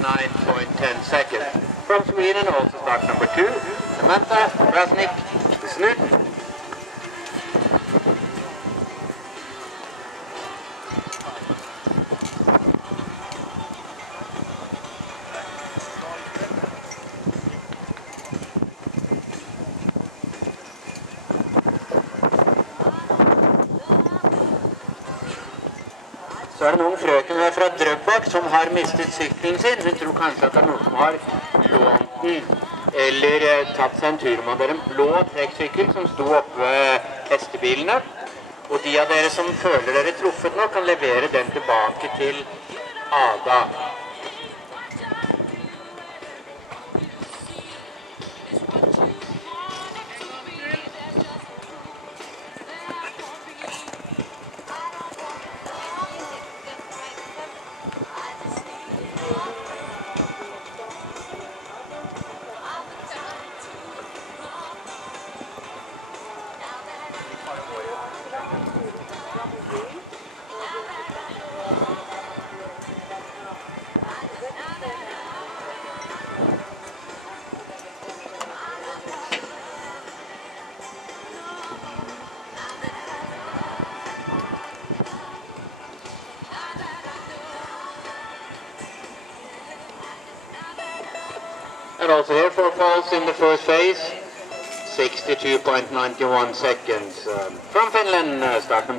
39.10 seconds. From Sweden, also start number 2, Samantha Brasnik, Snut. Så er det noen frøken her fra Drøbak som har mistet sykkelen sin. Hun tror kanskje at det er noen som har lånt den, eller tatt seg en tur med. Det er en blå trekksykkel som sto oppe ved hestebilene. Og de av dere som føler dere truffet nå, kan levere den tilbake til Ada. And also here for falls in the first phase, 62.91 seconds. From Finland, start number